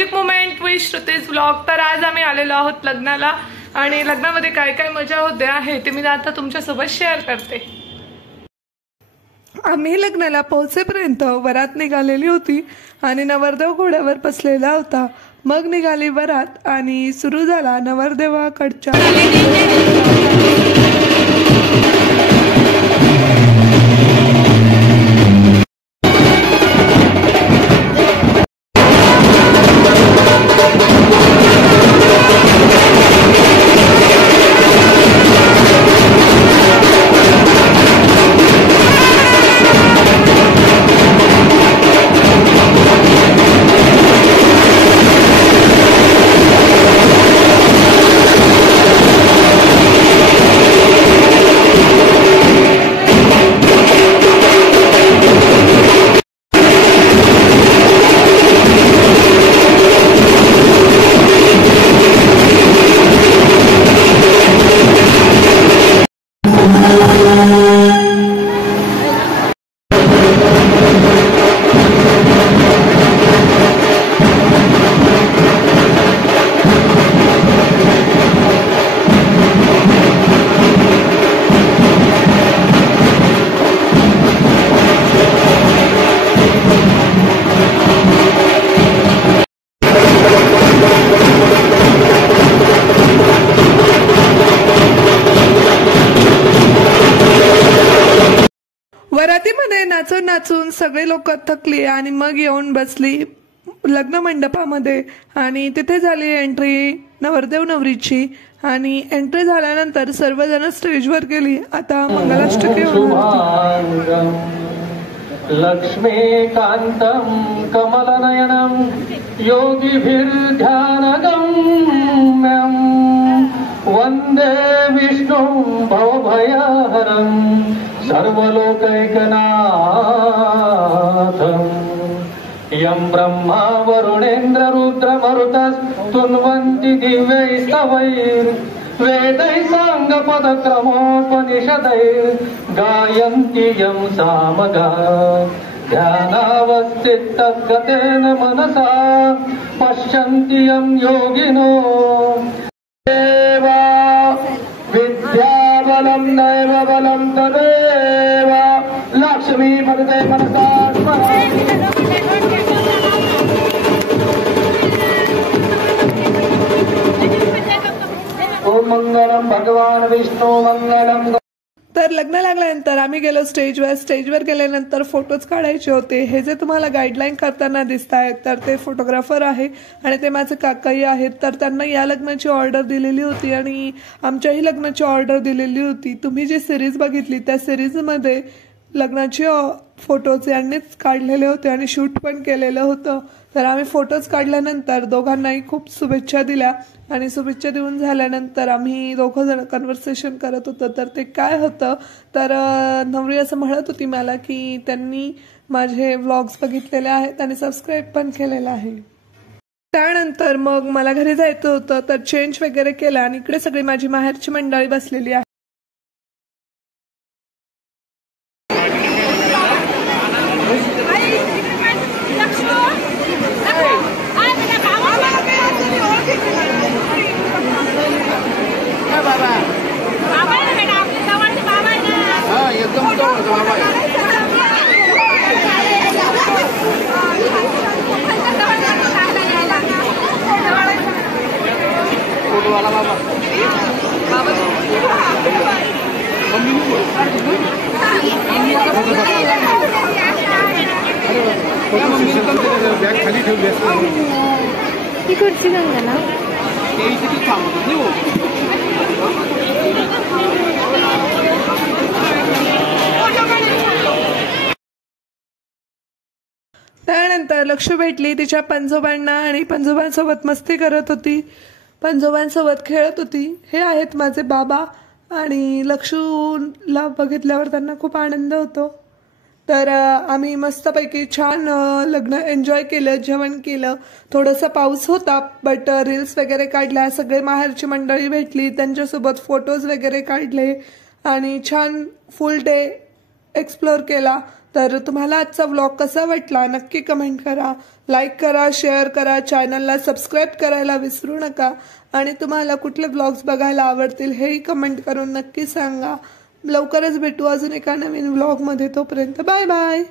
Magic moment with Shruti's vlog. तर आज आम्ही आलेलो आहोत लग्नाला आणि लग्नामध्ये काय काय मजा होते आहे ते मी आता तुमच्यासोबत शेअर करते। आम्ही लग्नाला पोहोचेपर्यंत वरात निघालेली होती आणि नवरदेव घोड्यावर बसलेला होता। मग निघाली वरात आणि सुरू झाला नवरदेवाकडच्या वरातीमध्ये नाचून नाचून सगळे लोक थकली आणि मग येऊन बसली लग्न मंडपामध्ये आणि तिथे झाली एंट्री नवरदेव नवरीची आणि एंट्री झाल्यानंतर सर्वजण स्टेजवर गेली। आता मंगलाष्टकी लक्ष्मीकांतं कमलनयनं योगिभिर्ध्यानगम्यं वंदे विष्णुं भवभयहरं सर्वलोकैकनाथं यं ब्रह्मा वरुणेन्द्र रुद्रमरुतस्तुन्वन्ति दिव्यैस्तवैर्वेदैः साङ्गपदक्रमोपनिषदैर्गायन्ति यं सामगा ध्यानावस्थितगतेन मनसा पश्यन्ति यं योगिनो देवा विद्याबलं दैव बलं तदेव लक्ष्मी पदते मनसा स्मरामि। ओम मंगलम भगवान विष्णु मंगलम। तर लग्न लागल्यानंतर आम्ही गेलो स्टेजवर गेल्यानंतर फोटोज काढायचे होते। हे जे तुम्हाला गाईडलाईन करताना दिसत आहेत तर ते फोटोग्राफर आहे आणि ते माझे काकाही आहेत। तर त्यांना या लग्नाची ऑर्डर दिलेली होती आणि आमच्याही लग्नाची ऑर्डर दिलेली होती। तुम्ही जी सिरीज बघितली त्या सिरीजमध्ये लग्नाचे फोटोज यांनीच काढलेले होते आणि शूट पण केलेलं होतं। तर आम्ही फोटोज काढल्यानंतर दोघांनाही खूप शुभेच्छा दिल्या आणि शुभेच्छा देऊन झाल्यानंतर आम्ही दोघं जण कन्व्हर्सेशन करत होतो। तर ते काय होतं तर नवरी असं म्हणत होती मला की त्यांनी माझे व्लॉग्स बघितलेले आहेत आणि सबस्क्राईब पण केलेलं आहे। त्यानंतर मग मला घरी जायचं होतं तर चेंज वगैरे केला आणि इकडे सगळी माझी माहेरची मंडळी बसलेली आहे। खाली ठेवली ती खुर्ची गंगा ना त्यानंतर लक्ष्मी भेटली तिच्या पंजोबांना आणि पंजोबांसोबत मस्ती करत होती, पंजोबांसोबत खेळत होती। हे आहेत माझे बाबा आणि लक्षूला बघितल्यावर त्यांना खूप आनंद होतो। तर आम्ही मस्तपैकी छान लग्न एन्जॉय केलं, जेवण केलं। थोडासा पाऊस होता बट रील्स वगैरे काढल्या, सगळे माहेरची मंडळी भेटली, त्यांच्यासोबत फोटोज वगैरे काढले आणि छान फुल डे एक्सप्लोर केला। तर तुम्हाला आजचा व्लॉग कसा वाटला नक्की कमेंट करा, लाईक करा, शेअर करा, चॅनलला सबस्क्राईब करायला विसरू नका आणि तुम्हाला कुठले व्लॉग्स बघायला आवडतील हेही कमेंट करून नक्की सांगा. लवकरच भेटू अजून एका नवीन व्लॉगमध्ये. तोपर्यंत बाय बाय.